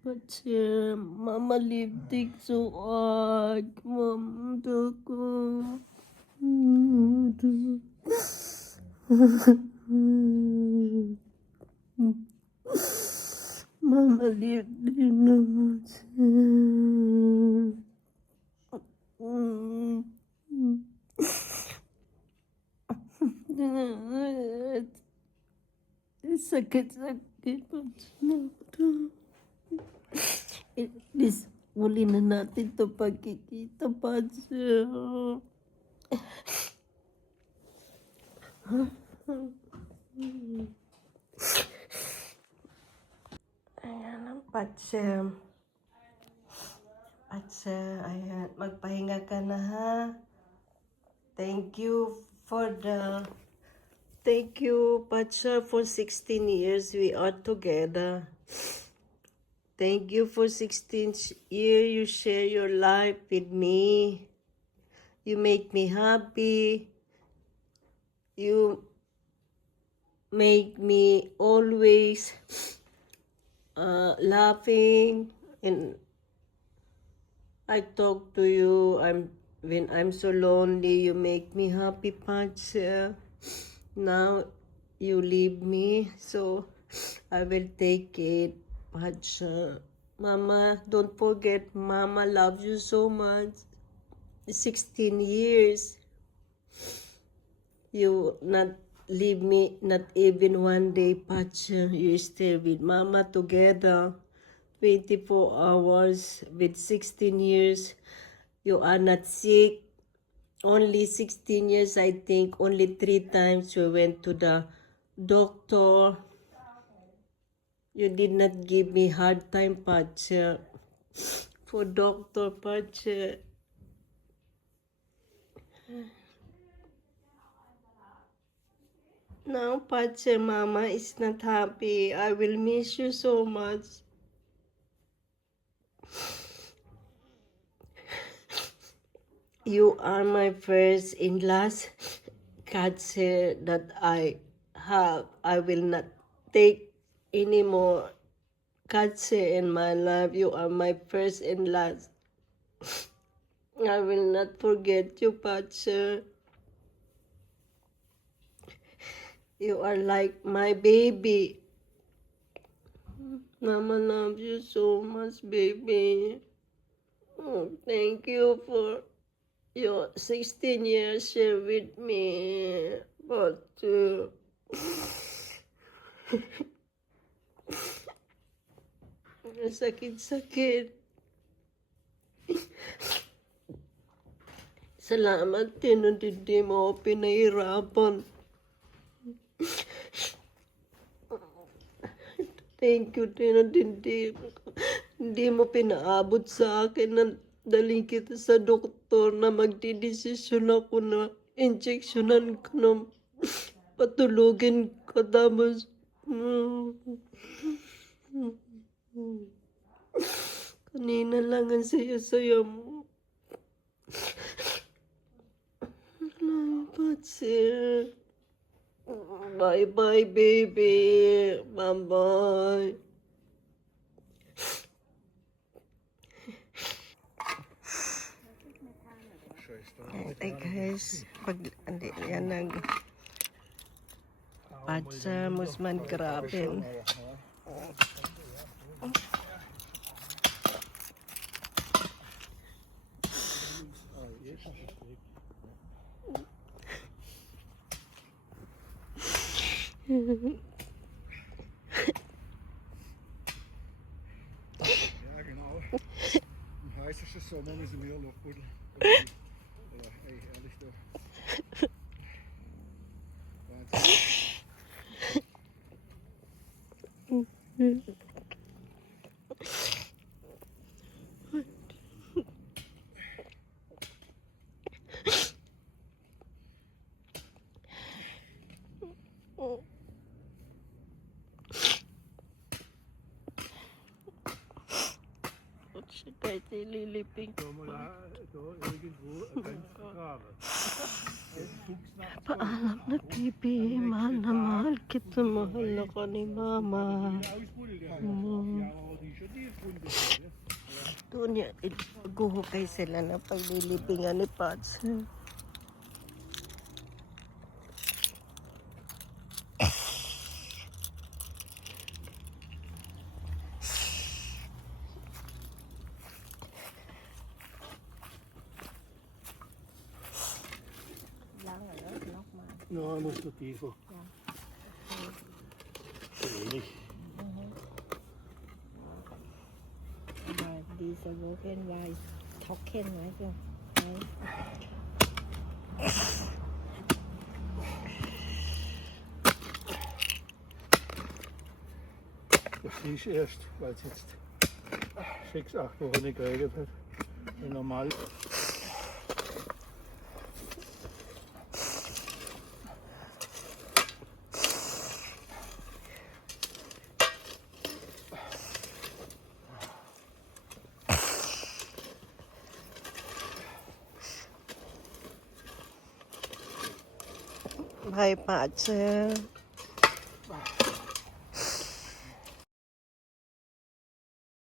Patsy, Mama lipstick so hard. Mom, ko. Mama lipstick naman siya. Sakit-sakit. At least, muli na natin ito pagkikita, Patsy. Ayan ang Patsy. Patsy, ayan. Magpahinga ka na, ha? Thank you, Patsy, for 16 years we are together. Thank you for 16 years you share your life with me. You make me happy. You make me always laughing, and I talk to you. When I'm so lonely, you make me happy, Patsy. Now you leave me, so I will take it, Patsy. Mama, don't forget, Mama loves you so much. 16 years. You not leave me, not even one day, Patsy. You stay with Mama together 24 hours with 16 years. You are not sick. Only 16 years, I think. Only 3 times you went to the doctor. You did not give me hard time, Patsy. For doctor, Patsy. Now, Patsy, Mama is not happy. I will miss you so much. You are my first and last Patsy that I have. I will not take any more Patsy in my life. You are my first and last. I will not forget you, Patsy. You are like my baby. Mama loves you so much, baby. Oh, thank you for your 16 years share with me. But sakit-sakit. Salamat, tinutindi mo ako pinahirapan. Thank you, tinutindi. Hindi mo pinaabot sa akin na daling kita sa doktor na magdidesisyon ako na injeksyonan ko na patulugin ko. Tapos, kanina lang ang saya-saya mo. Patsy. Bye-bye, baby. Bye-bye. Ay guys, pag hindi yan Patsy Musman Graben. Ja, genau. Im heißesten Sommer müssen wir Lochbuddeln. Oder, ey, ehrlich, da. Wahnsinn. Kahit ililiping Da mal da irgendwo ein Graben. paalam na pipi, mahal na mahal kita, mahal ako ni Mama. Ja, aber die schon die von Doon niya, guhukay sila na paglilibingan ni Pots. Lang, nokman. No, no ist okay so. Ja. Wenig. Aber diese Wochen war ich trocken, weißt du. Das ist erst, weil es jetzt 6, 8 Wochen nicht geregnet hat. Ja, normal. Bye, Pots.